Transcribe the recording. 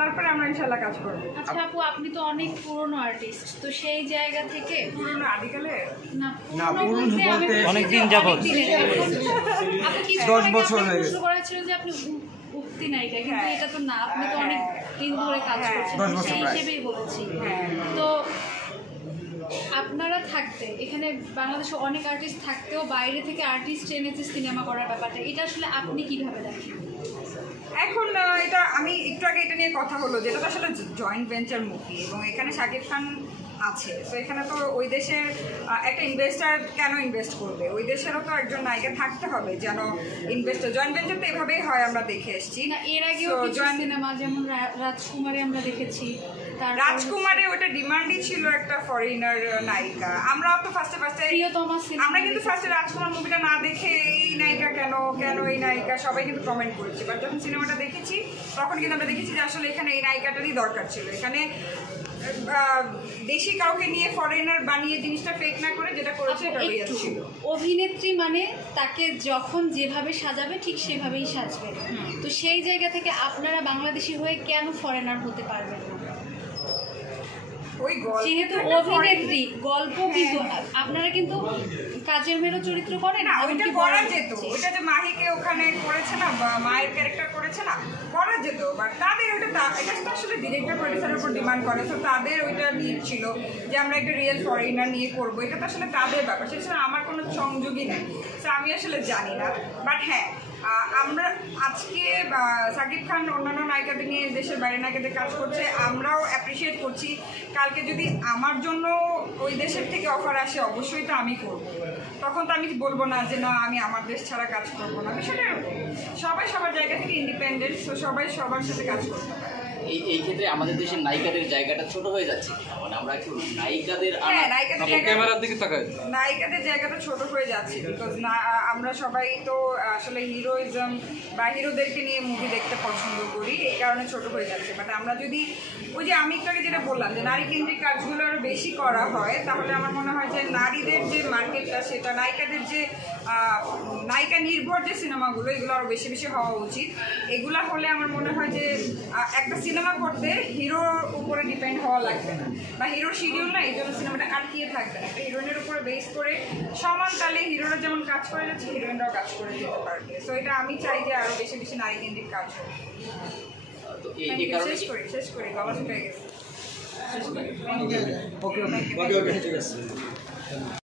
তারপরে আমরা ইনশাআল্লাহ কাজ করব। আচ্ছা আপু, আপনি তো অনেক পুরনো আর্টিস্ট, তো সেই জায়গা থেকে পুরনো আদিকালে না পুরনো বলতে অনেক দিন যাবত, আপনি কিছু 10 বছর হয়ে গেছে। প্রশ্ন করেছিল যে আপনি উক্তি নায়িকা, কিন্তু এটা তো না, আপনি তো অনেক দিন ধরে কাজ করছেন, 10 বছর সেই প্রায়। হিসেবেই বলেছি। তো আপনারা থাকতে এখানে বাংলাদেশে অনেক আর্টিস্ট থাকতেও বাইরে থেকে আর্টিস্ট এনেছে সিনেমা করার ব্যাপারটা, এটা আসলে আপনি কিভাবে দেখেন? এখন এটা আমি একটু আগে এটা নিয়ে কথা হলো, যেটা তো আসলে জয়েন্ট ভেঞ্চার মুভি এবং এখানে শাকিব খান আছে, তো এখানে তো ওই দেশের একটা ইনভেস্টার কেন ইনভেস্ট করবে, ওই দেশেরও তো একজন নায়িকা থাকতে হবে যেন ইনভেস্টার। জয়েন্ট ভেঞ্চার তো এভাবেই হয়, আমরা দেখে এসেছি। না এর আগেও কিছু সিনেমা যেমন রাজকুমারে আমরা দেখেছি, রাজকুমারে ওটা ডিমান্ডই ছিল একটা ফরেনার নায়িকা। আমরা তো ফার্স্টে আমরা কিন্তু ফার্স্টে রাজকুমার মুভিটা না দেখে এই নায়িকা কেন এই নায়িকা সবাই কিন্তু কমেন্ট করেছি, বাট যখন সিনেমাটা দেখেছি তখন কিন্তু আমরা দেখেছি যে আসলে এখানে এই নায়িকাটারই দরকার ছিল। এখানে দেশি কাউকে নিয়ে ফরেনার বানিয়ে জিনিসটা ফেক না করে যেটা করেছে এটা রিয়েল ছিল। অভিনেত্রী মানে তাকে যখন যেভাবে সাজাবে ঠিক সেভাবেই সাজবে, তো সেই জায়গা থেকে আপনারা বাংলাদেশি হয়ে কেন ফরেনার হতে পারবেন না? যেহেতু অভিনেত্রী গল্প, কিন্তু আপনারা কিন্তু কাজের মেয়েরও চরিত্র করেন না, ওইটা করা যেত। ওইটা যে মাহিকে ওখানে করেছে না, বা মায়ের ক্যারেক্টার করেছে না, করা যেত, বাট তাদের ওইটা এটা আসলে ডিরেক্টর প্রডিউসারের উপর ডিমান্ড করে, তো তাদের ওইটা নিড ছিল যে আমরা একটা রিয়েল ফরেনার নিয়ে করবো। এটা তো আসলে তাদের ব্যাপার, সেটা আমার কোনো সংযোগই নেই, তো আমি আসলে জানি না। বাট হ্যাঁ, আমরা আজকে শাকিব খান অন্যান্য নায়িকাদের নিয়ে দেশের বাইরে নায়িকাদের কাজ করছে, আমরাও অ্যাপ্রিসিয়েট করছি। কালকে যদি আমার জন্য ওই দেশের থেকে অফার আসে অবশ্যই তো আমি করব, তখন তো আমি বলবো না যে না আমি আমার দেশ ছাড়া কাজ করবো না। বিষয়টা এরকম, সবাই সবার জায়গা থেকে ইন্ডিপেন্ডেন্ট, তো সবাই সবার সাথে কাজ করতে পারে। এই ক্ষেত্রে আমাদের দেশের নায়িকাদের জায়গাটা ছোট হয়ে যাচ্ছে, মানে আমরা একটু নায়িকাদের নায়িকাদের জায়গাটা ছোট হয়ে যাচ্ছে, বিকজ না আমরা সবাই তো আসলে হিরোইজম বা হিরোদেরকে নিয়ে মুভি দেখতে পছন্দ করি, এই কারণে ছোট হয়ে যাচ্ছে। বাট আমরা যদি ওই যে আমি একটু আগে যেটা বললাম যে নারী কেন্দ্রিক কাজগুলো আরো বেশি করা হয়, তাহলে আমার মনে হয় যে নারীদের যে মার্কেটটা, সেটা নায়িকাদের যে নায়িকা নির্ভর যে সিনেমাগুলো, এগুলো আরো বেশি বেশি হওয়া উচিত। এগুলা হলে আমার মনে হয় যে একটা সিনেমা করতে হিরোর উপরে ডিপেন্ড হওয়া লাগবে না, বা হিরোর শিডিউল না, এই জন্য সিনেমাটা আটকিয়ে থাকবে না। একটা হিরোইনের উপরে বেস করে সমান তালে হিরোরা যেমন কাজ করে যাচ্ছে, হিরোইনরাও কাজ করে যেতে পারবে। সো এটা আমি চাই যে আরো বেশি বেশি নারী কেন্দ্রিক কাজ হোক। শেষ করি গলা শুকিয়ে গেছে। ওকে